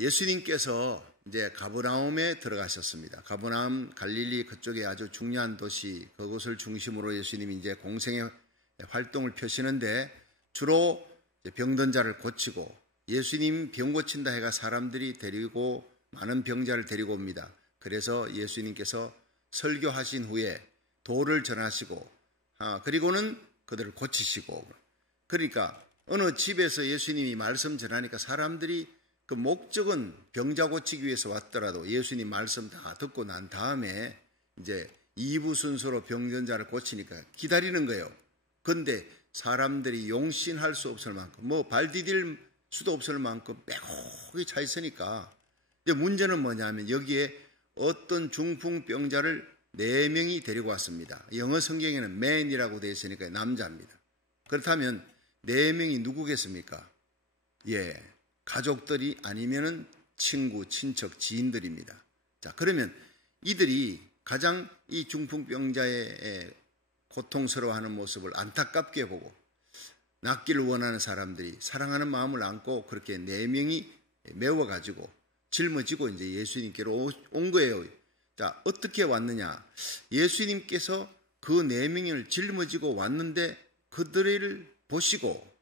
예수님께서 이제 가버나움에 들어가셨습니다. 가버나움 갈릴리 그쪽에 아주 중요한 도시, 그곳을 중심으로 예수님이 이제 공생의 활동을 펴시는데 주로 병든 자를 고치고, 예수님 병 고친다 해가 사람들이 데리고 많은 병자를 데리고 옵니다. 그래서 예수님께서 설교하신 후에 도를 전하시고, 그리고는 그들을 고치시고, 그러니까 어느 집에서 예수님이 말씀 전하니까 사람들이 그 목적은 병자 고치기 위해서 왔더라도 예수님 말씀 다 듣고 난 다음에 이제 2부 순서로 병든 자를 고치니까 기다리는 거예요. 그런데 사람들이 용신할 수 없을 만큼, 발 디딜 수도 없을 만큼 빼곡히 차 있으니까, 이제 문제는 뭐냐면 여기에 어떤 중풍병자를 4명이 데리고 왔습니다. 영어 성경에는 man이라고 되어 있으니까 남자입니다. 그렇다면 4명이 누구겠습니까? 가족들이 아니면은 친구, 친척, 지인들입니다. 자, 그러면 이들이 가장 이 중풍병자의 고통스러워하는 모습을 안타깝게 보고 낫기를 원하는 사람들이 사랑하는 마음을 안고 그렇게 4명이 메워가지고 짊어지고 이제 예수님께로 온 거예요. 자, 어떻게 왔느냐? 예수님께서 그 4명을 짊어지고 왔는데 그들을 보시고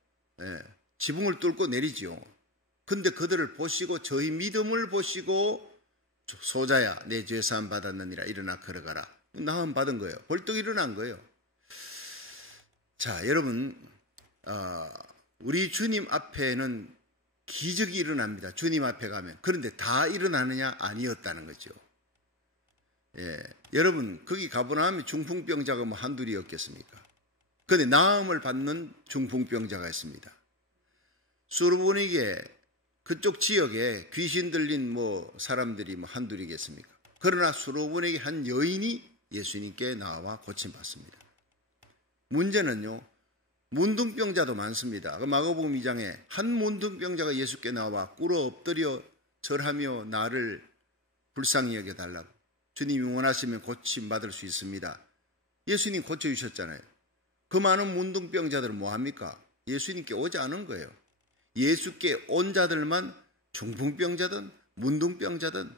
지붕을 뚫고 내리지요. 근데 그들을 보시고 저희 믿음을 보시고 소자야 내 죄사함 받았느니라 일어나 걸어가라. 나음 받은 거예요. 벌떡 일어난 거예요. 자, 여러분, 우리 주님 앞에는 기적이 일어납니다. 주님 앞에 가면. 그런데 다 일어나느냐? 아니었다는 거죠. 여러분, 거기 가보나면 중풍병자가 한둘이었겠습니까? 그런데 나음을 받는 중풍병자가 있습니다. 수르보니게 그쪽 지역에 귀신 들린 사람들이 한둘이겠습니까? 그러나 수르보니게 한 여인이 예수님께 나와 고침받습니다. 문제는요, 문둥병자도 많습니다. 마가복음 2장에 한 문둥병자가 예수께 나와 꿇어 엎드려 절하며 나를 불쌍히 여겨달라고. 주님이 원하시면 고침받을 수 있습니다. 예수님 고쳐주셨잖아요. 그 많은 문둥병자들은 뭐합니까? 예수님께 오지 않은 거예요. 예수께 온 자들만 중풍병자든 문둥병자든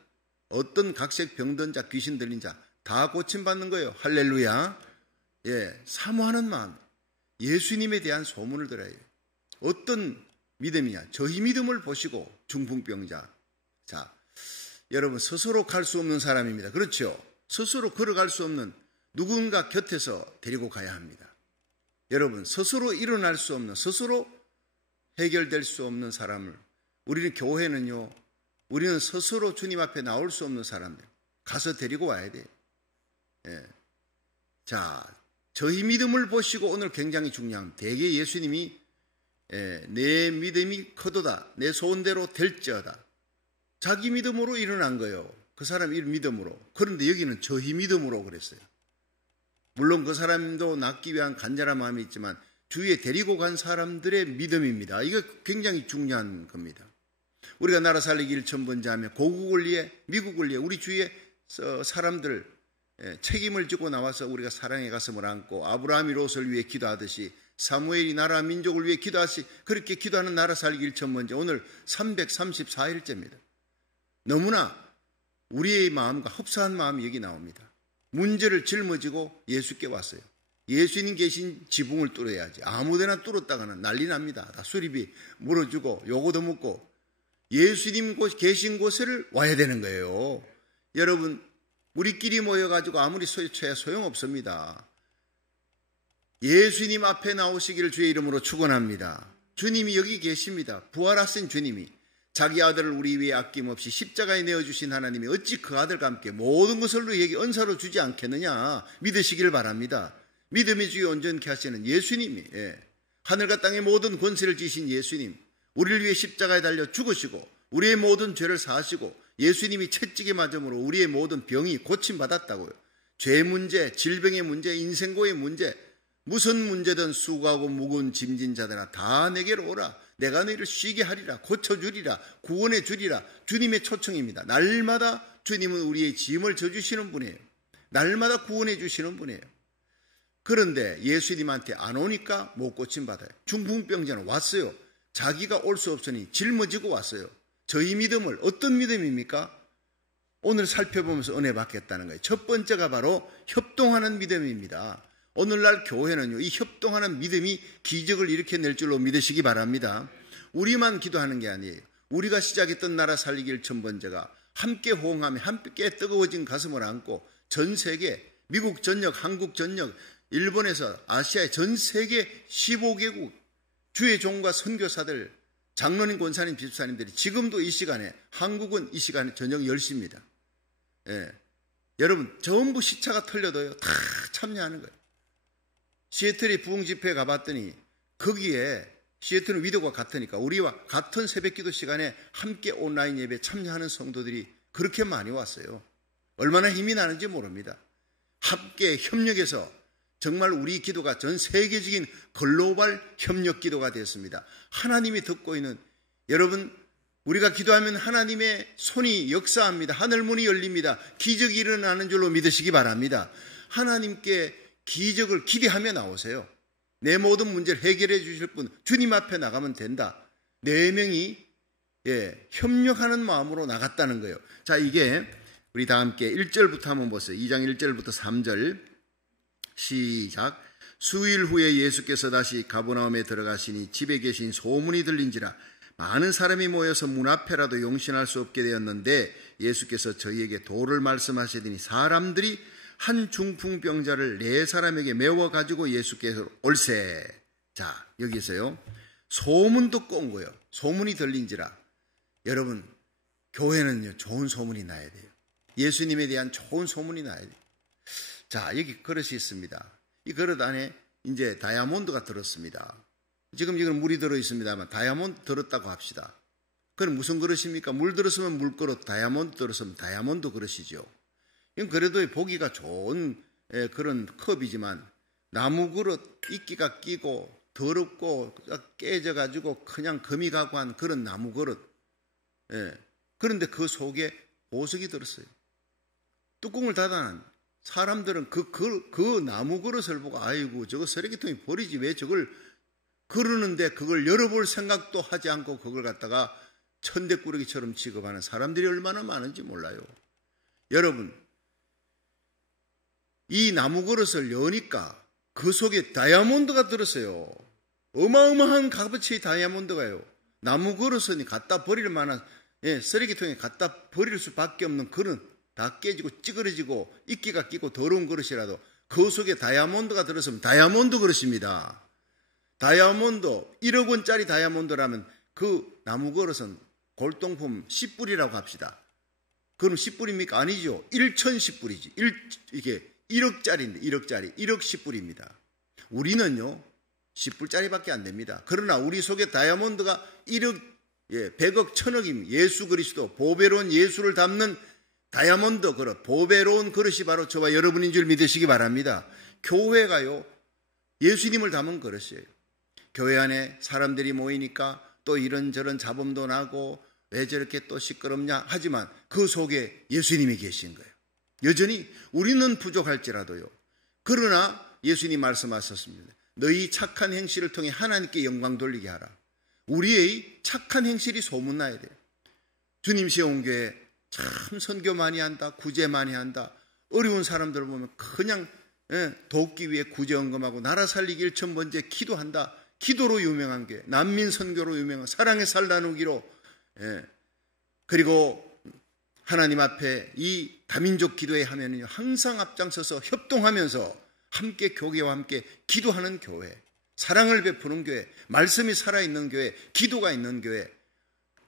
어떤 각색 병든 자, 귀신 들린 자 다 고침받는 거예요. 할렐루야. 사모하는 마음, 예수님에 대한 소문을 들어요. 어떤 믿음이냐? 저희 믿음을 보시고 중풍병자. 자, 여러분, 스스로 갈 수 없는 사람입니다. 그렇죠? 스스로 걸어갈 수 없는 누군가 곁에서 데리고 가야 합니다. 여러분, 스스로 일어날 수 없는, 스스로 해결될 수 없는 사람을, 우리는 교회는요, 우리는 스스로 주님 앞에 나올 수 없는 사람들 가서 데리고 와야 돼요. 자, 저희 믿음을 보시고 오늘 굉장히 중요한, 대개 예수님이 내 믿음이 커도다 내 소원대로 될지어다. 자기 믿음으로 일어난 거예요. 그 사람 믿음으로. 그런데 여기는 저희 믿음으로 그랬어요. 물론 그 사람도 낫기 위한 간절한 마음이 있지만 주위에 데리고 간 사람들의 믿음입니다. 이거 굉장히 중요한 겁니다. 우리가 나라 살리기 1,000번째 하면 고국을 위해, 미국을 위해 우리 주위에 사람들 책임을 지고 나와서 우리가 사랑의 가슴을 안고 아브라함이 롯을 위해 기도하듯이 사무엘이 나라 민족을 위해 기도하시, 그렇게 기도하는 나라 살기 1,000번째 오늘 334일째입니다. 너무나 우리의 마음과 흡사한 마음이 여기 나옵니다. 문제를 짊어지고 예수께 왔어요. 예수님 계신 지붕을 뚫어야지. 아무데나 뚫었다가는 난리 납니다. 다 수리비 물어주고 요거도 묻고 예수님 계신 곳을 와야 되는 거예요. 여러분, 우리끼리 모여가지고 아무리 소유쳐야 소용없습니다. 예수님 앞에 나오시기를 주의 이름으로 축원합니다. 주님이 여기 계십니다. 부활하신 주님이 자기 아들을 우리 위해 아낌없이 십자가에 내어주신 하나님이 어찌 그 아들과 함께 모든 것을 우리에게 은사로 주지 않겠느냐 믿으시기를 바랍니다. 믿음의 주에 온전케 하시는 예수님이, 하늘과 땅의 모든 권세를 지신 예수님, 우리를 위해 십자가에 달려 죽으시고 우리의 모든 죄를 사하시고 예수님이 채찍에 맞음으로 우리의 모든 병이 고침받았다고요. 죄 문제, 질병의 문제, 인생고의 문제, 무슨 문제든 수고하고 무거운 짐진 자들아 다 내게로 오라. 내가 너희를 쉬게 하리라. 고쳐주리라. 구원해 주리라. 주님의 초청입니다. 날마다 주님은 우리의 짐을 져주시는 분이에요. 날마다 구원해 주시는 분이에요. 그런데 예수님한테 안 오니까 못 고침받아요. 중풍병자는 왔어요. 자기가 올 수 없으니 짊어지고 왔어요. 저희 믿음을, 어떤 믿음입니까? 오늘 살펴보면서 은혜 받겠다는 거예요. 첫 번째가 바로 협동하는 믿음입니다. 오늘날 교회는요, 이 협동하는 믿음이 기적을 일으켜낼 줄로 믿으시기 바랍니다. 우리만 기도하는 게 아니에요. 우리가 시작했던 나라 살리기 1,000번째가 함께 호응하며 함께 뜨거워진 가슴을 안고 전 세계, 미국 전역, 한국 전역, 일본에서 아시아의 전 세계 15개국 주의 종과 선교사들, 장로님, 권사님, 집사님들이 지금도 이 시간에, 한국은 이 시간에 저녁 10시입니다. 예. 여러분, 전부 시차가 틀려도요, 다 참여하는 거예요. 시애틀에 부흥 집회에 가봤더니 거기에 시애틀은 위도가 같으니까 우리와 같은 새벽 기도 시간에 함께 온라인 예배에 참여하는 성도들이 그렇게 많이 왔어요. 얼마나 힘이 나는지 모릅니다. 함께 협력해서 정말 우리 기도가 전 세계적인 글로벌 협력 기도가 되었습니다. 하나님이 듣고 있는, 여러분, 우리가 기도하면 하나님의 손이 역사합니다. 하늘문이 열립니다. 기적이 일어나는 줄로 믿으시기 바랍니다. 하나님께 기적을 기대하며 나오세요. 내 모든 문제를 해결해 주실 분, 주님 앞에 나가면 된다. 4명이 협력하는 마음으로 나갔다는 거예요. 자, 이게 우리 다 함께 1절부터 한번 보세요. 2장 1절부터 3절 시작. 수일 후에 예수께서 다시 가버나움에 들어가시니 집에 계신 소문이 들린지라 많은 사람이 모여서 문 앞에라도 용신할 수 없게 되었는데 예수께서 저희에게 도를 말씀하시더니 사람들이 한 중풍병자를 4사람에게 메워 가지고 예수께서 올세. 자, 여기서요, 소문 듣고 온 거예요. 소문이 들린지라. 여러분, 교회는요, 좋은 소문이 나야 돼요. 예수님에 대한 좋은 소문이 나야 돼요. 자, 여기 그릇이 있습니다. 이 그릇 안에 이제 다이아몬드가 들었습니다. 지금 이건 물이 들어 있습니다만 다이아몬드 들었다고 합시다. 그럼 무슨 그릇입니까? 물 들었으면 물그릇, 다이아몬드 들었으면 다이아몬드 그릇이죠. 이건 그래도 보기가 좋은 그런 컵이지만 나무 그릇, 이끼가 끼고 더럽고 깨져가지고 그냥 금이 가고 한 그런 나무 그릇. 그런데 그 속에 보석이 들었어요. 뚜껑을 닫아놓은 사람들은 그 나무 그릇을 보고 아이고 저거 쓰레기통에 버리지 왜 저걸 그러는데 그걸 열어볼 생각도 하지 않고 그걸 갖다가 천대꾸러기처럼 취급하는 사람들이 얼마나 많은지 몰라요. 여러분, 이 나무 그릇을 여니까 그 속에 다이아몬드가 들었어요. 어마어마한 값어치의 다이아몬드가요. 나무 그릇은 갖다 버릴 만한 쓰레기통에 갖다 버릴 수밖에 없는 그릇, 다 깨지고 찌그러지고 이끼가 끼고 더러운 그릇이라도 그 속에 다이아몬드가 들었으면 다이아몬드 그릇입니다. 다이아몬드 1억 원짜리 다이아몬드라면 그 나무 그릇은 골동품 10불이라고 합시다. 그럼 10불입니까? 아니죠. 1,010불이지. 이게 1억짜리인데 1억짜리 1억 10불입니다. 우리는요 10불짜리밖에 안 됩니다. 그러나 우리 속에 다이아몬드가 1억 100억 1000억입니다. 예수 그리스도 보배로운 예수를 담는 다이아몬드 그릇, 보배로운 그릇이 바로 저와 여러분인 줄 믿으시기 바랍니다. 교회가요 예수님을 담은 그릇이에요. 교회 안에 사람들이 모이니까 또 이런저런 잡음도 나고 왜 저렇게 또 시끄럽냐 하지만 그 속에 예수님이 계신 거예요. 여전히 우리는 부족할지라도요. 그러나 예수님 말씀하셨습니다. 너희 착한 행실을 통해 하나님께 영광 돌리게 하라. 우리의 착한 행실이 소문나야 돼요. 주님 시온 교회 참 선교 많이 한다. 구제 많이 한다. 어려운 사람들을 보면 그냥 돕기 위해 구제헌금하고 나라 살리기 1,000번째 기도한다. 기도로 유명한 교회, 난민 선교로 유명한 사랑의 살 나누기로 그리고 하나님 앞에 이 다민족 기도회 하면은요 항상 앞장서서 협동하면서 함께 교회와 함께 기도하는 교회, 사랑을 베푸는 교회, 말씀이 살아있는 교회, 기도가 있는 교회,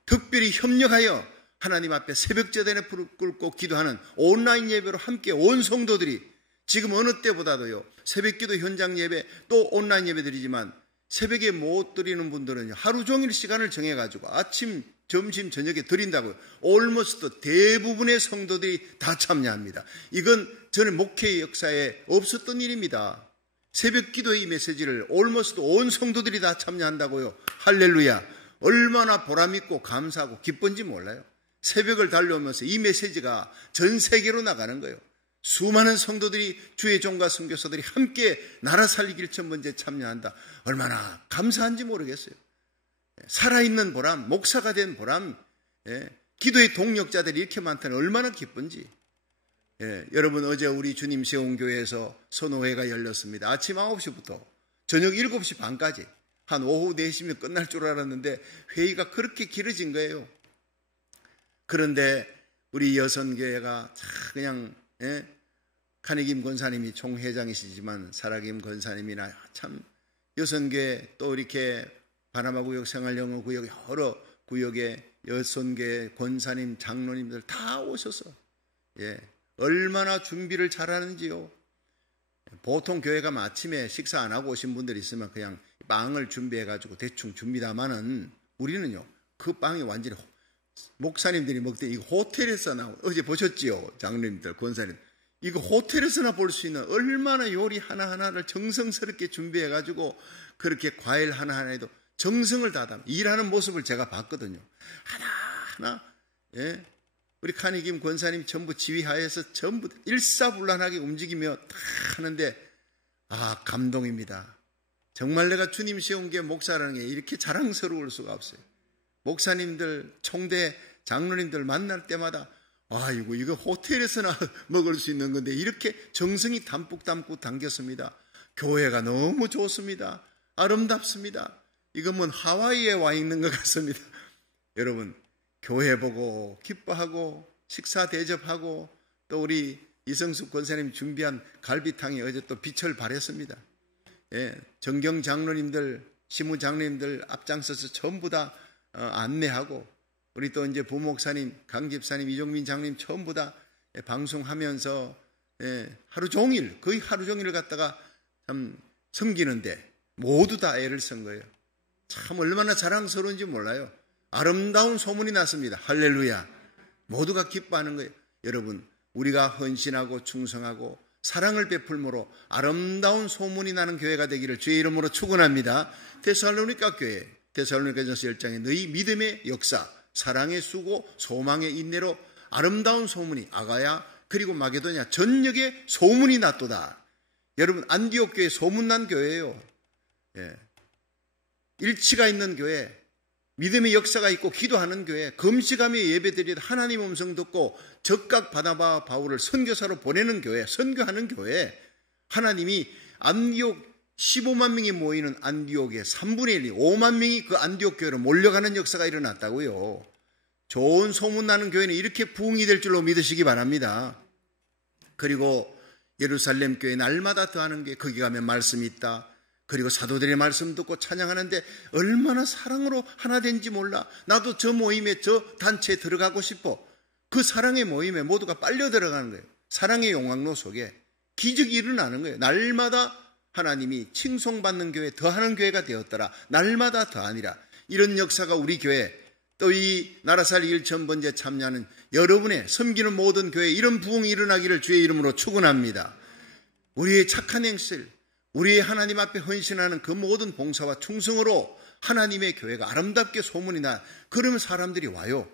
특별히 협력하여 하나님 앞에 새벽제단에 불을 끓고 기도하는 온라인 예배로 함께 온 성도들이 지금 어느 때보다도요 새벽기도 현장 예배 또 온라인 예배드리지만 새벽에 못 드리는 분들은 하루 종일 시간을 정해가지고 아침, 점심, 저녁에 드린다고요. 올모스트 대부분의 성도들이 다 참여합니다. 이건 저는 목회 역사에 없었던 일입니다. 새벽 기도의 메시지를 올모스트 온 성도들이 다 참여한다고요. 할렐루야. 얼마나 보람있고 감사하고 기쁜지 몰라요. 새벽을 달려오면서 이 메시지가 전 세계로 나가는 거예요. 수많은 성도들이 주의 종과 선교사들이 함께 나라 살리기 1,000번째 참여한다. 얼마나 감사한지 모르겠어요. 살아있는 보람, 목사가 된 보람, 기도의 동력자들이 이렇게 많다는 얼마나 기쁜지. 여러분, 어제 우리 주님 세운 교회에서 선호회가 열렸습니다. 아침 9시부터 저녁 7시 반까지 한 오후 4시면 끝날 줄 알았는데 회의가 그렇게 길어진 거예요. 그런데 우리 여선교회가 그냥 카니김 권사님이 총회장이시지만 사라김 권사님이나 참 여선교회 또 이렇게 바나마 구역 생활영어 구역 여러 구역의 여선교회 권사님 장로님들 다 오셔서 얼마나 준비를 잘하는지요. 보통 교회가 아침에 식사 안 하고 오신 분들이 있으면 그냥 빵을 준비해가지고 대충 줍니다마는 우리는요, 그 빵이 완전히 목사님들이 먹던 이거 호텔에서 나온, 어제 보셨지요? 장로님들, 권사님. 이거 호텔에서나 볼 수 있는 얼마나 요리 하나하나를 정성스럽게 준비해가지고 그렇게 과일 하나하나에도 정성을 다담 일하는 모습을 제가 봤거든요. 하나하나, 우리 카니김 권사님 전부 지휘하에서 전부 일사불란하게 움직이며 다 하는데, 감동입니다. 정말 내가 주님 세운 게 목사라는 게 이렇게 자랑스러울 수가 없어요. 목사님들, 총대, 장로님들 만날 때마다 아이고, 이거 호텔에서나 먹을 수 있는 건데 이렇게 정성이 담뿍 담겼습니다. 교회가 너무 좋습니다. 아름답습니다. 이건 뭐 하와이에 와 있는 것 같습니다. 여러분, 교회 보고 기뻐하고 식사 대접하고 또 우리 이성숙 권사님 준비한 갈비탕이 어제 또 빛을 발했습니다. 정경 장로님들, 시무 장로님들 앞장서서 전부 다 안내하고 우리 또 이제 부목사님, 강 집사님, 이종민 장로님 전부 다 방송하면서 하루 종일, 거의 하루 종일을 갖다가 참 섬기는데 모두 다 애를 쓴 거예요. 참 얼마나 자랑스러운지 몰라요. 아름다운 소문이 났습니다. 할렐루야. 모두가 기뻐하는 거예요. 여러분, 우리가 헌신하고 충성하고 사랑을 베풀므로 아름다운 소문이 나는 교회가 되기를 주의 이름으로 축원합니다. 데살로니가 교회, 데살로니가전서 10장에 너희 믿음의 역사, 사랑의 수고, 소망의 인내로 아름다운 소문이 아가야 그리고 마게도냐 전역에 소문이 났도다. 여러분, 안디옥 교회 소문난 교회예요. 일치가 있는 교회, 믿음의 역사가 있고 기도하는 교회, 금식하며 예배드리다 하나님 음성 듣고 적각 바나바 바울을 선교사로 보내는 교회, 선교하는 교회. 하나님이 안디옥 15만 명이 모이는 안디옥의 3분의 1, 5만 명이 그 안디옥 교회로 몰려가는 역사가 일어났다고요. 좋은 소문나는 교회는 이렇게 부흥이 될 줄로 믿으시기 바랍니다. 그리고 예루살렘 교회 날마다 더하는 게 거기 가면 말씀이 있다. 그리고 사도들의 말씀 듣고 찬양하는데 얼마나 사랑으로 하나 된지 몰라. 나도 저 모임에, 저 단체에 들어가고 싶어. 그 사랑의 모임에 모두가 빨려 들어가는 거예요. 사랑의 용광로 속에 기적이 일어나는 거예요. 날마다 하나님이 칭송받는 교회, 더하는 교회가 되었더라. 날마다 더하니라. 이런 역사가 우리 교회, 또 이 나라살 1,000번째 참여하는 여러분의 섬기는 모든 교회에 이런 부흥이 일어나기를 주의 이름으로 축원합니다. 우리의 착한 행실, 우리의 하나님 앞에 헌신하는 그 모든 봉사와 충성으로 하나님의 교회가 아름답게 소문이 나. 그러면 사람들이 와요.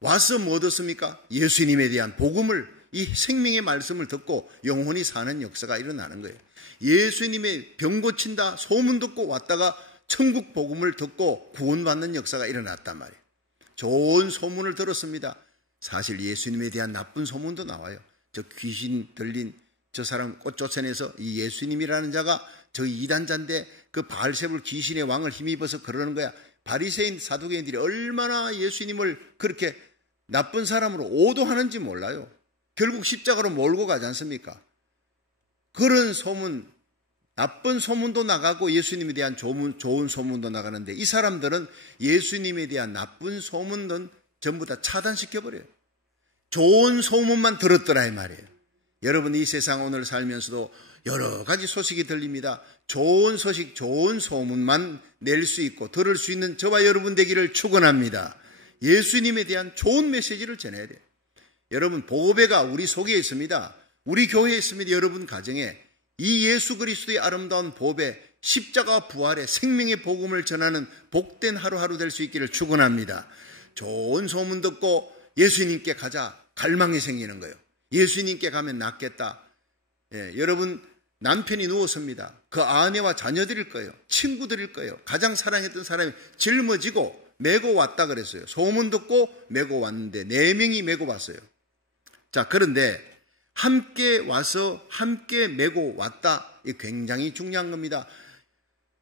와서 뭐 얻었습니까? 예수님에 대한 복음을, 이 생명의 말씀을 듣고 영혼이 사는 역사가 일어나는 거예요. 예수님의 병 고친다 소문 듣고 왔다가 천국 복음을 듣고 구원받는 역사가 일어났단 말이에요. 좋은 소문을 들었습니다. 사실 예수님에 대한 나쁜 소문도 나와요. 저 귀신 들린 저 사람 꽃 쫓아내서 이 예수님이라는 자가 저 이단자인데 그 바알세불 귀신의 왕을 힘입어서 그러는 거야. 바리새인 사두개인들이 얼마나 예수님을 그렇게 나쁜 사람으로 오도하는지 몰라요. 결국 십자가로 몰고 가지 않습니까? 그런 소문, 나쁜 소문도 나가고 예수님에 대한 좋은 소문도 나가는데 이 사람들은 예수님에 대한 나쁜 소문은 전부 다 차단시켜버려요. 좋은 소문만 들었더라 이 말이에요. 여러분, 이 세상 오늘 살면서도 여러 가지 소식이 들립니다. 좋은 소식, 좋은 소문만 낼 수 있고 들을 수 있는 저와 여러분 되기를 축원합니다. 예수님에 대한 좋은 메시지를 전해야 돼요. 여러분, 보배가 우리 속에 있습니다. 우리 교회에 있습니다. 여러분 가정에 이 예수 그리스도의 아름다운 보배, 십자가 부활의 생명의 복음을 전하는 복된 하루하루 될 수 있기를 축원합니다. 좋은 소문 듣고 예수님께 가자 갈망이 생기는 거예요. 예수님께 가면 낫겠다. 여러분, 남편이 누웠습니다. 그 아내와 자녀들일 거예요. 친구들일 거예요. 가장 사랑했던 사람이 젊어지고 메고 왔다 그랬어요. 소문 듣고 메고 왔는데 4명이 메고 왔어요. 자, 그런데 함께 와서 함께 메고 왔다. 이 굉장히 중요한 겁니다.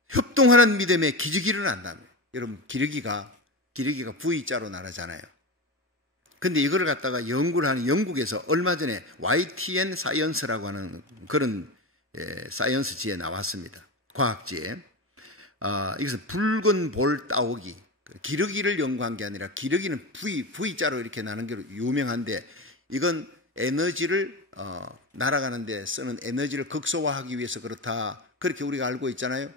협동하는 믿음에 기적이 일어난다면, 여러분 기러기가 V자로 나르잖아요. 근데 이걸 갖다가 연구를 하는 영국에서 얼마 전에 YTN 사이언스라고 하는 그런 사이언스지에 나왔습니다. 과학지에. 이것은 붉은 볼 따오기. 기러기를 연구한 게 아니라 기러기는 V자로 이렇게 나는 게 유명한데 이건 에너지를 날아가는 데 쓰는 에너지를 극소화하기 위해서 그렇다. 그렇게 우리가 알고 있잖아요.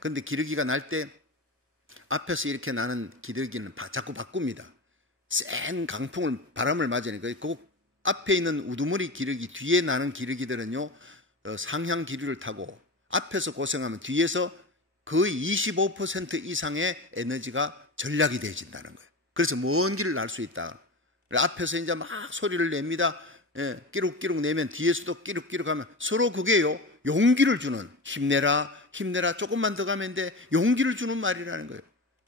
근데 기러기가 날 때 앞에서 이렇게 나는 기러기는 자꾸 바꿉니다. 센 강풍을 바람을 맞으니까 그 앞에 있는 우두머리 기러기 뒤에 나는 기러기들은요 상향 기류를 타고 앞에서 고생하면 뒤에서 거의 25% 이상의 에너지가 전략이 되어진다는 거예요. 그래서 먼 길을 날 수 있다. 앞에서 이제 막 소리를 냅니다. 끼룩끼룩 내면 뒤에서도 끼룩끼룩 하면 서로 그게요 용기를 주는 힘내라 조금만 더 가면 돼 용기를 주는 말이라는 거예요.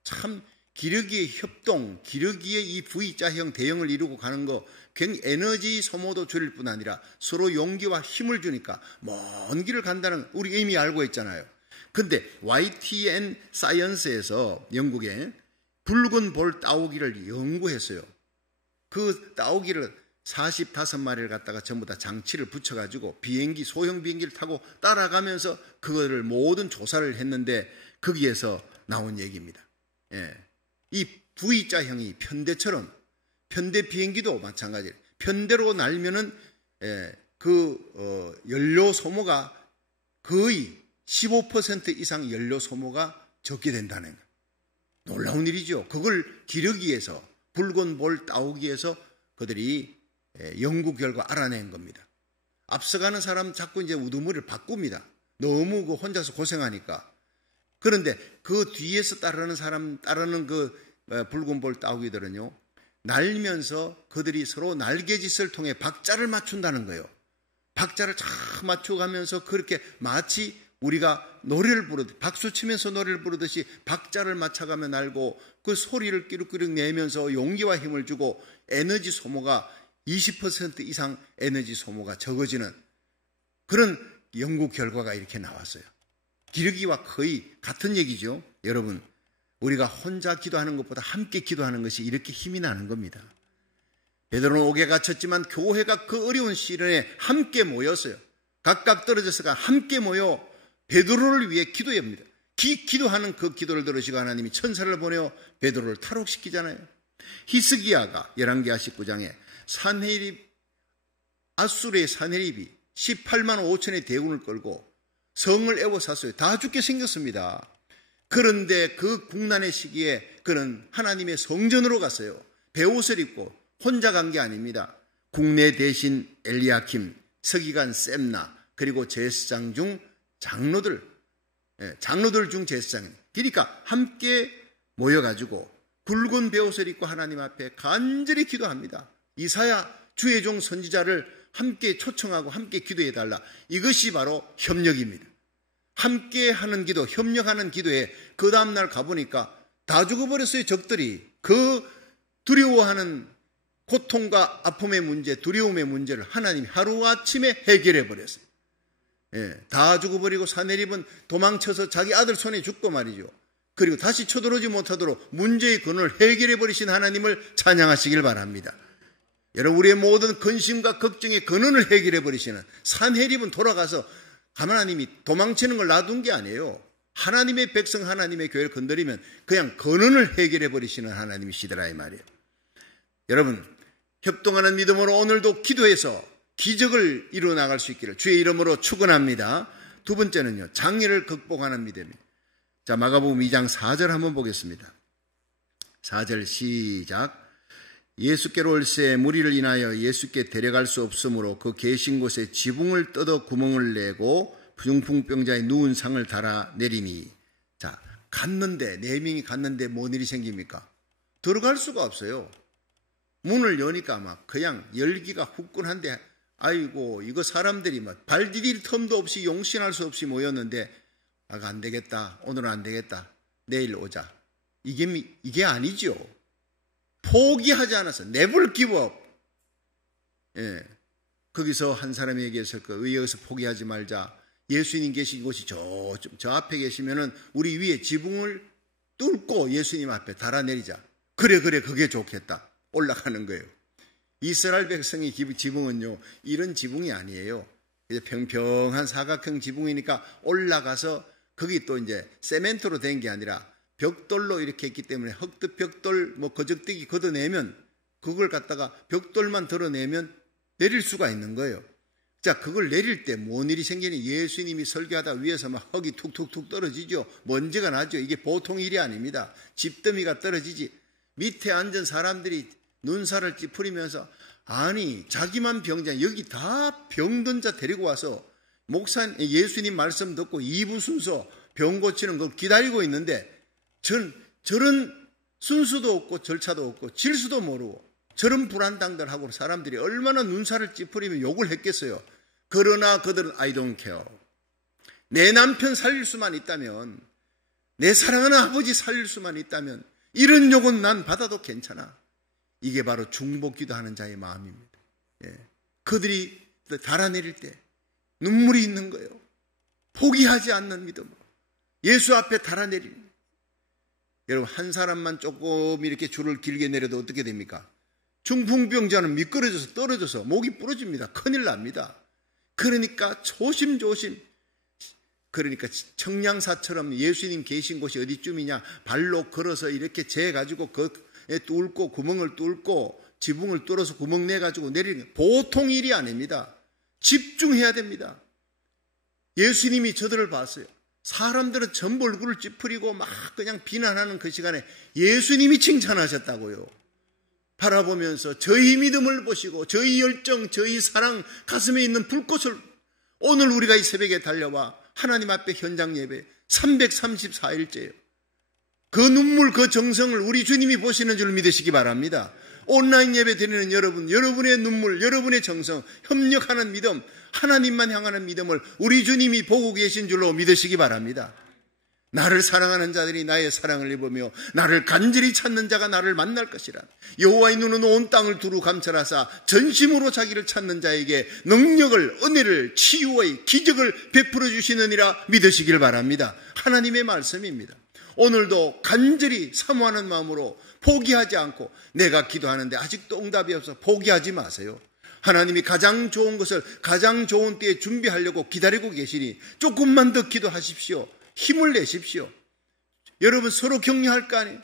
참 기러기의 협동, 기러기의 이 V자형 대형을 이루고 가는 거 굉장히 에너지 소모도 줄일 뿐 아니라 서로 용기와 힘을 주니까 먼 길을 간다는 우리 이미 알고 있잖아요. 근데 YTN 사이언스에서 영국에 붉은 볼 따오기를 연구했어요. 그 따오기를 45마리를 갖다가 전부 다 장치를 붙여가지고 비행기, 소형 비행기를 타고 따라가면서 그거를 모든 조사를 했는데 거기에서 나온 얘기입니다. 이 V자형이 편대처럼 편대 비행기도 마찬가지예요. 편대로 날면은 연료 소모가 거의 15% 이상 연료 소모가 적게 된다는 거예요. 놀라운 일이죠. 그걸 기러기에서 붉은 볼 따오기에서 그들이 연구 결과 알아낸 겁니다. 앞서가는 사람 자꾸 이제 우두머리를 바꿉니다. 너무 혼자서 고생하니까. 그런데 그 뒤에서 따르는 그 붉은 볼 따오기들은요, 날면서 그들이 서로 날개짓을 통해 박자를 맞춘다는 거예요. 박자를 잘 맞춰가면서 그렇게 마치 우리가 노래를 부르듯이, 박수 치면서 노래를 부르듯이 박자를 맞춰가며 날고 그 소리를 끼룩끼룩 내면서 용기와 힘을 주고 에너지 소모가 20% 이상 에너지 소모가 적어지는 그런 연구 결과가 이렇게 나왔어요. 기러기와 거의 같은 얘기죠. 여러분, 우리가 혼자 기도하는 것보다 함께 기도하는 것이 이렇게 힘이 나는 겁니다. 베드로는 옥에 갇혔지만 교회가 그 어려운 시련에 함께 모였어요. 각각 떨어져서가 함께 모여 베드로를 위해 기도합니다. 기도하는 그 기도를 들으시고 하나님이 천사를 보내어 베드로를 탈옥시키잖아요. 히스기야가 열왕기하 19장에 아수르의 사네립이 18만 5천의 대군을 끌고 성을 에워쌌어요. 다 죽게 생겼습니다. 그런데 그 국난의 시기에 그는 하나님의 성전으로 갔어요. 베옷을 입고 혼자 간 게 아닙니다. 국내 대신 엘리야킴, 서기관 셈나, 그리고 제사장 중 장로들 중 제사장, 그러니까 함께 모여가지고 붉은 베옷을 입고 하나님 앞에 간절히 기도합니다. 이사야 주의 종 선지자를 함께 초청하고 함께 기도해달라. 이것이 바로 협력입니다. 함께 하는 기도, 협력하는 기도에 그 다음날 가보니까 다 죽어버렸어요. 적들이. 그 두려워하는 고통과 아픔의 문제, 두려움의 문제를 하나님이 하루아침에 해결해버렸어요. 다 죽어버리고 사네립은 도망쳐서 자기 아들 손에 죽고 말이죠. 그리고 다시 쳐들어오지 못하도록 문제의 근원을 해결해버리신 하나님을 찬양하시길 바랍니다. 여러분, 우리의 모든 근심과 걱정의 근원을 해결해버리시는 사네립은 돌아가서 하나님이 도망치는 걸 놔둔 게 아니에요. 하나님의 백성, 하나님의 교회를 건드리면 그냥 근원을 해결해버리시는 하나님이시더라 이 말이에요. 여러분, 협동하는 믿음으로 오늘도 기도해서 기적을 이루어 나갈 수 있기를 주의 이름으로 축원합니다. 두 번째는요, 장애를 극복하는 믿음입니다. 자, 마가복음 2장 4절 한번 보겠습니다. 4절 시작. 예수께로 올세 무리를 인하여 예수께 데려갈 수 없으므로 그 계신 곳에 지붕을 뜯어 구멍을 내고 중풍병자의 누운 상을 달아 내리니. 자, 갔는데, 4명이 갔는데 뭔 일이 생깁니까? 들어갈 수가 없어요. 문을 여니까 막 그냥 열기가 후끈한데, 아이고, 이거 사람들이 막 발 디딜 틈도 없이 용신할 수 없이 모였는데, 안 되겠다. 오늘은 안 되겠다. 내일 오자. 이게 아니죠. 포기하지 않아서 never give up. 예. 거기서 한 사람이 얘기했을 거예요. 여기서 포기하지 말자. 예수님 계신 곳이 저 앞에 계시면은 우리 위에 지붕을 뚫고 예수님 앞에 달아내리자. 그래 그게 좋겠다. 올라가는 거예요. 이스라엘 백성의 지붕은요, 이런 지붕이 아니에요. 평평한 사각형 지붕이니까 올라가서 거기 또 이제 세멘트로 된 게 아니라 벽돌로 이렇게 했기 때문에 흙득 벽돌 거적대기 걷어내면 그걸 갖다가 벽돌만 드러내면 내릴 수가 있는 거예요. 자, 그걸 내릴 때 뭔 일이 생기니? 예수님이 설교하다 위에서 막 흙이 툭툭툭 떨어지죠. 먼지가 나죠. 이게 보통 일이 아닙니다. 집더미가 떨어지지. 밑에 앉은 사람들이 눈살을 찌푸리면서 아니 자기만 병자 여기 다 병든 자 데리고 와서 목사님 예수님 말씀 듣고 2부 순서 병 고치는 걸 기다리고 있는데 저런 순수도 없고 절차도 없고 질수도 모르고 저런 불안당들하고 사람들이 얼마나 눈살을 찌푸리며 욕을 했겠어요. 그러나 그들은 I don't care. 내 남편 살릴 수만 있다면, 내 사랑하는 아버지 살릴 수만 있다면 이런 욕은 난 받아도 괜찮아. 이게 바로 중보기도 하는 자의 마음입니다. 예. 그들이 달아내릴 때 눈물이 있는 거예요. 포기하지 않는 믿음으로 예수 앞에 달아내리는. 여러분, 한 사람만 조금 이렇게 줄을 길게 내려도 어떻게 됩니까? 중풍병자는 미끄러져서 떨어져서 목이 부러집니다. 큰일 납니다. 그러니까 조심조심, 그러니까 청량사처럼 예수님 계신 곳이 어디쯤이냐, 발로 걸어서 이렇게 재가지고 그에 뚫고 구멍을 뚫고 지붕을 뚫어서 구멍 내가지고 내리는 보통 일이 아닙니다. 집중해야 됩니다. 예수님이 저들을 봤어요. 사람들은 전부 얼굴을 찌푸리고 막 그냥 비난하는 그 시간에 예수님이 칭찬하셨다고요. 바라보면서 저희 믿음을 보시고 저희 열정, 저희 사랑, 가슴에 있는 불꽃을 오늘 우리가 이 새벽에 달려와 하나님 앞에 현장 예배 334일째예요. 그 눈물, 그 정성을 우리 주님이 보시는 줄 믿으시기 바랍니다. 온라인 예배 드리는 여러분, 여러분의 눈물, 여러분의 정성, 협력하는 믿음, 하나님만 향하는 믿음을 우리 주님이 보고 계신 줄로 믿으시기 바랍니다. 나를 사랑하는 자들이 나의 사랑을 입으며 나를 간절히 찾는 자가 나를 만날 것이라. 여호와의 눈은 온 땅을 두루 감찰하사 전심으로 자기를 찾는 자에게 능력을, 은혜를, 치유의 기적을 베풀어 주시느니라 믿으시길 바랍니다. 하나님의 말씀입니다. 오늘도 간절히 사모하는 마음으로 포기하지 않고, 내가 기도하는데 아직도 응답이 없어 포기하지 마세요. 하나님이 가장 좋은 것을 가장 좋은 때에 준비하려고 기다리고 계시니 조금만 더 기도하십시오. 힘을 내십시오. 여러분, 서로 격려할 거 아니에요.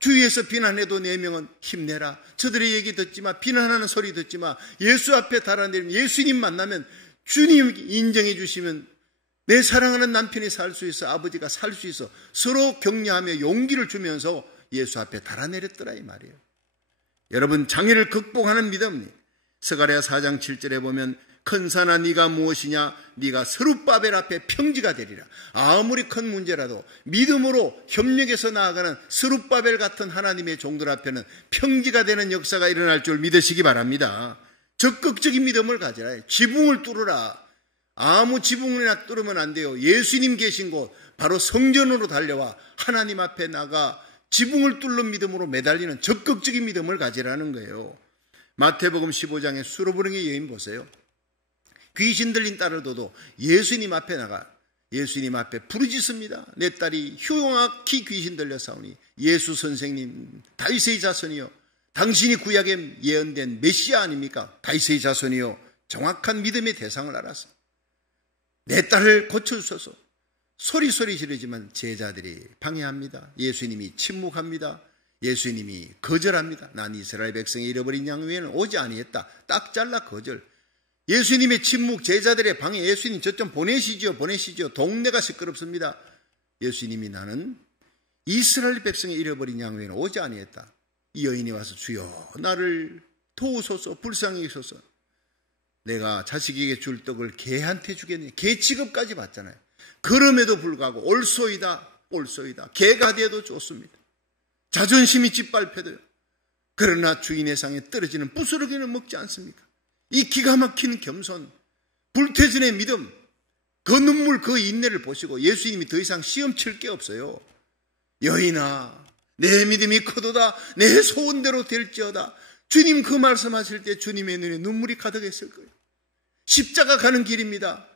주위에서 비난해도 4명은 힘내라. 저들의 얘기 듣지 마. 비난하는 소리 듣지 마. 예수 앞에 달아내리면, 예수님 만나면 주님 인정해 주시면 내 사랑하는 남편이 살 수 있어, 아버지가 살 수 있어. 서로 격려하며 용기를 주면서 예수 앞에 달아내렸더라 이 말이에요. 여러분, 장애를 극복하는 믿음. 스가랴 4장 7절에 보면 큰 산아 네가 무엇이냐, 네가 스룹바벨 앞에 평지가 되리라. 아무리 큰 문제라도 믿음으로 협력해서 나아가는 스룹바벨 같은 하나님의 종들 앞에는 평지가 되는 역사가 일어날 줄 믿으시기 바랍니다. 적극적인 믿음을 가지라. 지붕을 뚫으라. 아무 지붕이나 뚫으면 안 돼요. 예수님 계신 곳 바로 성전으로 달려와 하나님 앞에 나가 지붕을 뚫는 믿음으로 매달리는 적극적인 믿음을 가지라는 거예요. 마태복음 15장의 수로부릉의 여인 보세요. 귀신 들린 딸을 둬도 예수님 앞에 나가 예수님 앞에 부르짖습니다. 내 딸이 흉악히 귀신 들려사오니 예수 선생님, 다윗의 자손이요, 당신이 구약에 예언된 메시아 아닙니까? 다윗의 자손이요. 정확한 믿음의 대상을 알았어. 내 딸을 고쳐주소서. 소리 지르지만 제자들이 방해합니다. 예수님이 침묵합니다. 예수님이 거절합니다. 난 이스라엘 백성이 잃어버린 양 외에는 오지 아니했다. 딱 잘라 거절. 예수님의 침묵, 제자들의 방해. 예수님 저 좀 보내시죠. 동네가 시끄럽습니다. 예수님이 나는 이스라엘 백성이 잃어버린 양 외에는 오지 아니했다. 이 여인이 와서 주여 나를 도우소서, 불쌍히 여기소서. 내가 자식에게 줄 떡을 개한테 주겠네. 개 취급까지 받잖아요. 그럼에도 불구하고 올소이다. 개가 돼도 좋습니다. 자존심이 짓밟혀도요. 그러나 주인의 상에 떨어지는 부스러기는 먹지 않습니까? 이 기가 막힌 겸손, 불태전의 믿음, 그 눈물, 그 인내를 보시고 예수님이 더 이상 시험 칠 게 없어요. 여인아, 내 믿음이 커도다 내 소원대로 될지어다. 주님 그 말씀하실 때 주님의 눈에 눈물이 가득했을 거예요. 십자가 가는 길입니다.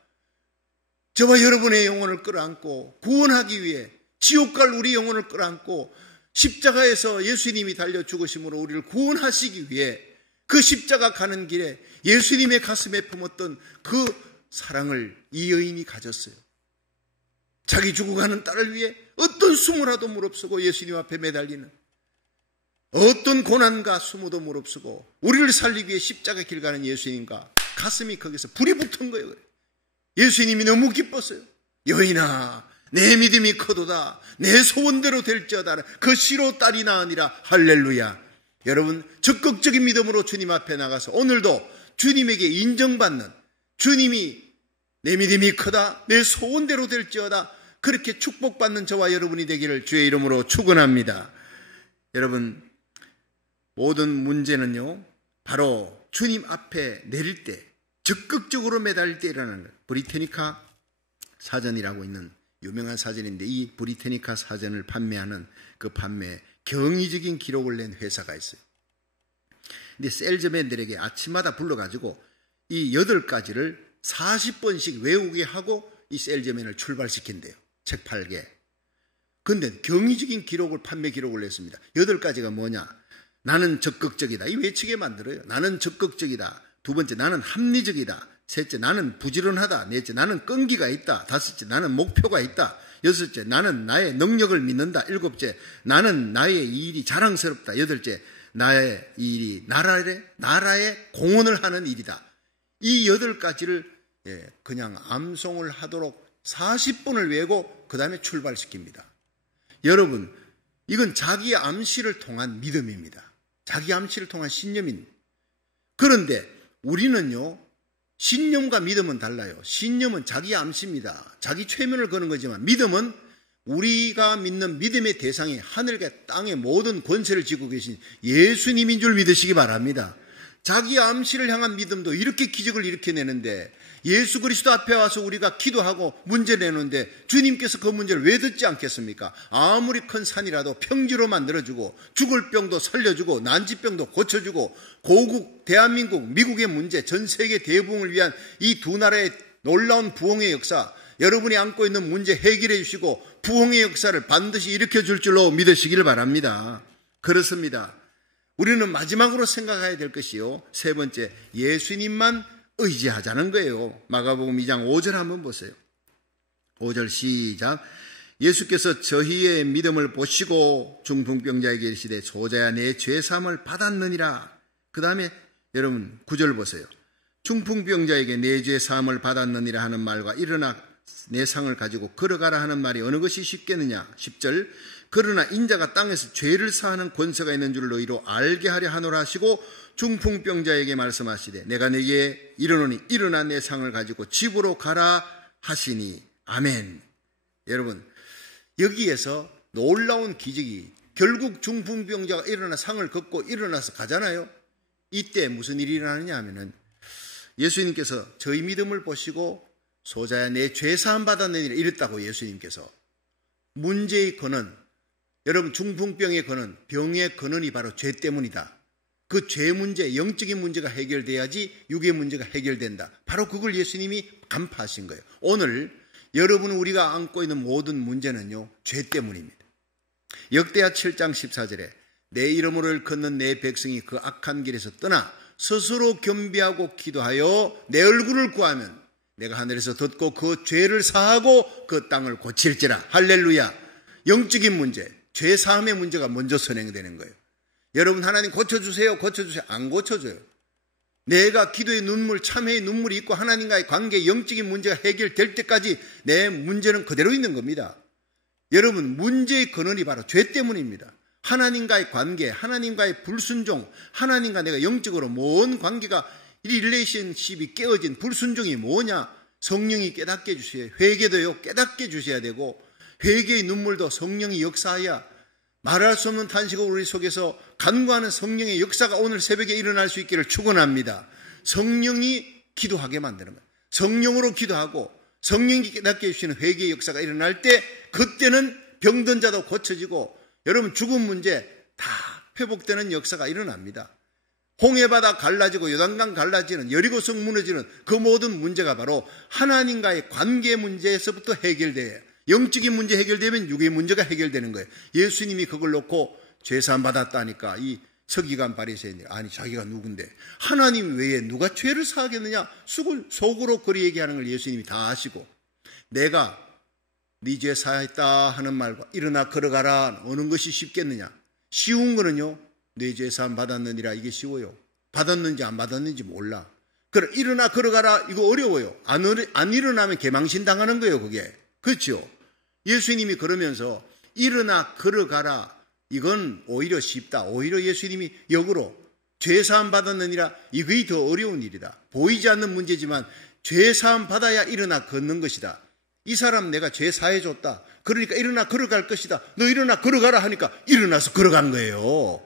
저와 여러분의 영혼을 끌어안고 구원하기 위해 지옥 갈 우리 영혼을 끌어안고 십자가에서 예수님이 달려 죽으심으로 우리를 구원하시기 위해 그 십자가 가는 길에 예수님의 가슴에 품었던 그 사랑을 이 여인이 가졌어요. 자기 죽어가는 딸을 위해 어떤 수모라도 무릅쓰고 예수님 앞에 매달리는, 어떤 고난과 수모도 무릅쓰고 우리를 살리기 위해 십자가 길 가는 예수님과 가슴이 거기서 불이 붙은 거예요. 예수님이 너무 기뻤어요. 여인아, 내 믿음이 커도다 내 소원대로 될지어다. 그 시로 딸이 나으니라. 할렐루야. 여러분, 적극적인 믿음으로 주님 앞에 나가서 오늘도 주님에게 인정받는, 주님이 내 믿음이 크다 내 소원대로 될지어다 그렇게 축복받는 저와 여러분이 되기를 주의 이름으로 축원합니다. 여러분, 모든 문제는요 바로 주님 앞에 내릴 때, 적극적으로 매달릴 때 일어나는 거예요. 브리테니카 사전이라고 있는 유명한 사전인데, 이 브리테니카 사전을 판매하는 그 판매에 경이적인 기록을 낸 회사가 있어요. 근데 셀즈맨들에게 아침마다 불러가지고 이 8가지를 40번씩 외우게 하고 이 셀즈맨을 출발시킨대요. 책 팔게. 근데 경이적인 기록을, 판매 기록을 냈습니다. 8가지가 뭐냐? 나는 적극적이다. 이 외치게 만들어요. 나는 적극적이다. 두 번째, 나는 합리적이다. 셋째, 나는 부지런하다. 넷째, 나는 끈기가 있다. 다섯째, 나는 목표가 있다. 여섯째, 나는 나의 능력을 믿는다. 일곱째, 나는 나의 일이 자랑스럽다. 여덟째, 나의 일이 나라에 공헌을 하는 일이다. 이 8가지를 그냥 암송을 하도록 40번을 외우고 그 다음에 출발시킵니다. 여러분, 이건 자기 암시를 통한 믿음입니다. 자기 암시를 통한 신념입니다. 그런데 우리는요, 신념과 믿음은 달라요. 신념은 자기 암시입니다. 자기 최면을 거는 거지만, 믿음은 우리가 믿는 믿음의 대상이 하늘과 땅의 모든 권세를 쥐고 계신 예수님인 줄 믿으시기 바랍니다. 자기 암시를 향한 믿음도 이렇게 기적을 일으켜내는데, 예수 그리스도 앞에 와서 우리가 기도하고 문제 내는데 주님께서 그 문제를 왜 듣지 않겠습니까? 아무리 큰 산이라도 평지로 만들어주고, 죽을 병도 살려주고, 난치병도 고쳐주고, 고국 대한민국, 미국의 문제, 전 세계 대부흥을 위한 이 두 나라의 놀라운 부흥의 역사, 여러분이 안고 있는 문제 해결해 주시고 부흥의 역사를 반드시 일으켜 줄 줄로 믿으시기를 바랍니다. 그렇습니다. 우리는 마지막으로 생각해야 될 것이요, 세 번째, 예수님만 의지하자는 거예요. 마가복음 2장 5절 한번 보세요. 5절 시작. 예수께서 저희의 믿음을 보시고 중풍병자에게 이르시되 소자야 내 죄사함을 받았느니라. 그 다음에 여러분 9절 보세요. 중풍병자에게 내 죄사함을 받았느니라 하는 말과 일어나 내 상을 가지고 걸어가라 하는 말이 어느 것이 쉽겠느냐. 10절. 그러나 인자가 땅에서 죄를 사하는 권세가 있는 줄 너희로 알게 하려 하노라 하시고 중풍병자에게 말씀하시되 내가 네게 이르노니 일어나 내 상을 가지고 집으로 가라 하시니. 아멘. 여러분, 여기에서 놀라운 기적이, 결국 중풍병자가 일어나 상을 걷고 일어나서 가잖아요. 이때 무슨 일이 일어나느냐 하면은 예수님께서 저희 믿음을 보시고 소자야 내 죄사함 받았느니라 이랬다고. 예수님께서 문제의 근원, 여러분 중풍병의 근원, 병의 근원이 바로 죄 때문이다. 그 죄 문제, 영적인 문제가 해결돼야지 육의 문제가 해결된다. 바로 그걸 예수님이 간파하신 거예요. 오늘 여러분, 우리가 안고 있는 모든 문제는요, 죄 때문입니다. 역대하 7장 14절에 내 이름으로 걷는 내 백성이 그 악한 길에서 떠나 스스로 겸비하고 기도하여 내 얼굴을 구하면 내가 하늘에서 듣고 그 죄를 사하고 그 땅을 고칠지라. 할렐루야. 영적인 문제, 죄 사함의 문제가 먼저 선행되는 거예요. 여러분, 하나님 고쳐주세요, 고쳐주세요. 안 고쳐줘요. 내가 기도의 눈물, 참회의 눈물이 있고 하나님과의 관계, 영적인 문제가 해결될 때까지 내 문제는 그대로 있는 겁니다. 여러분, 문제의 근원이 바로 죄 때문입니다. 하나님과의 관계, 하나님과의 불순종, 하나님과 내가 영적으로 먼 관계가, 이 릴레이션십이 깨어진 불순종이 뭐냐? 성령이 깨닫게 해주셔야, 회개도요 깨닫게 해주셔야 되고, 회개의 눈물도 성령이 역사하여 말할 수 없는 탄식을 우리 속에서 간구하는 성령의 역사가 오늘 새벽에 일어날 수 있기를 축원합니다. 성령이 기도하게 만드는 거예요. 성령으로 기도하고 성령이 깨닫게 해주시는 회개의 역사가 일어날 때, 그때는 병든 자도 고쳐지고 여러분 죽음 문제 다 회복되는 역사가 일어납니다. 홍해바다 갈라지고 요단강 갈라지는 여리고성 무너지는 그 모든 문제가 바로 하나님과의 관계 문제에서부터 해결돼요. 영적인 문제 해결되면 육의 문제가 해결되는 거예요. 예수님이 그걸 놓고 죄사함 받았다니까 이 서기관 바리새인이 아니 자기가 누군데 하나님 외에 누가 죄를 사하겠느냐 속으로 그리 얘기하는 걸 예수님이 다 아시고 내가 네 죄 사했다 하는 말과 일어나 걸어가라 어느 것이 쉽겠느냐. 쉬운 거는요 내 죄 사함 받았느니라 이게 쉬워요. 받았는지 안 받았는지 몰라. 그래 일어나 걸어가라 이거 어려워요. 안 일어나면 개망신 당하는 거예요 그게. 그렇죠. 예수님이 그러면서 일어나 걸어가라 이건 오히려 쉽다. 오히려 예수님이 역으로 죄사함 받았느니라 이거이 더 어려운 일이다. 보이지 않는 문제지만 죄사함 받아야 일어나 걷는 것이다. 이 사람 내가 죄 사해줬다. 그러니까 일어나 걸어갈 것이다. 너 일어나 걸어가라 하니까 일어나서 걸어간 거예요.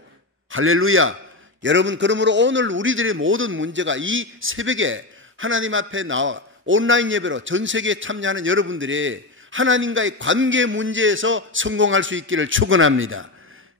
할렐루야. 여러분 그러므로 오늘 우리들의 모든 문제가 이 새벽에 하나님 앞에 나와 온라인 예배로 전 세계에 참여하는 여러분들이 하나님과의 관계 문제에서 성공할 수 있기를 축원합니다.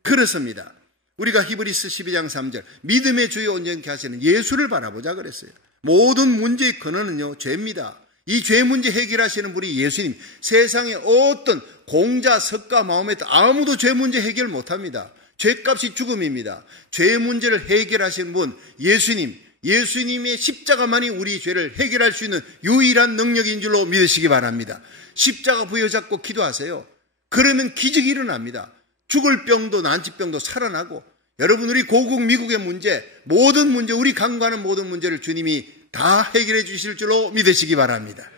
그렇습니다. 우리가 히브리서 12장 3절 믿음의 주여 온전케 하시는 예수를 바라보자 그랬어요. 모든 문제의 근원은요 죄입니다. 이 죄 문제 해결하시는 분이 예수님. 세상에 어떤 공자, 석가, 마호메트 아무도 죄 문제 해결 못합니다. 죄값이 죽음입니다. 죄 문제를 해결하시는 분 예수님. 예수님의 십자가만이 우리 죄를 해결할 수 있는 유일한 능력인 줄로 믿으시기 바랍니다. 십자가 부여잡고 기도하세요. 그러면 기적이 일어납니다. 죽을 병도 난치병도 살아나고 여러분 우리 고국 미국의 문제 모든 문제 우리 간과하는 모든 문제를 주님이 다 해결해 주실 줄로 믿으시기 바랍니다.